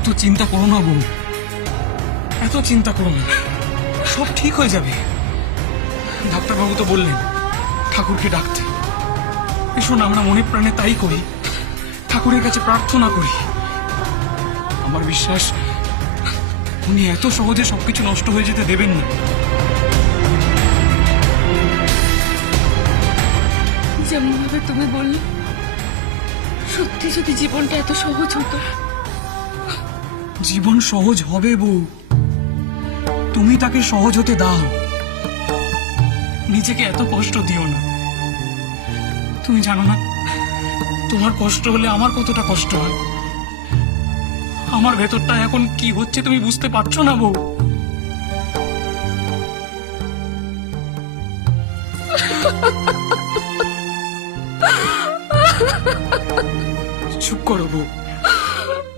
এত চিন্তা করো না বউ, এত চিন্তা করো না, সব ঠিক হয়ে যাবে। ডাক্তারবাবু তো বললেন ঠাকুরকে ডাকতে। এসো না, আমরা মনে প্রাণে তাই করি, ঠাকুরের কাছে প্রার্থনা করি। আমার বিশ্বাস উনি এত সহজে সবকিছু নষ্ট হয়ে যেতে দেবেন না। যেমন ভাবে তুমি বললে, সত্যি যদি জীবনটা এত সহজ হতো। জীবন সহজ হবে বউ, তুমি তাকে সহজ হতে দাও। নিজেকে এত কষ্ট দিও না। তুমি জানো না তোমার কষ্ট হলে আমার কতটা কষ্ট হয়। আমার ভেতরটা এখন কি হচ্ছে তুমি বুঝতে পারছো না বউ। চুপ করো বউ।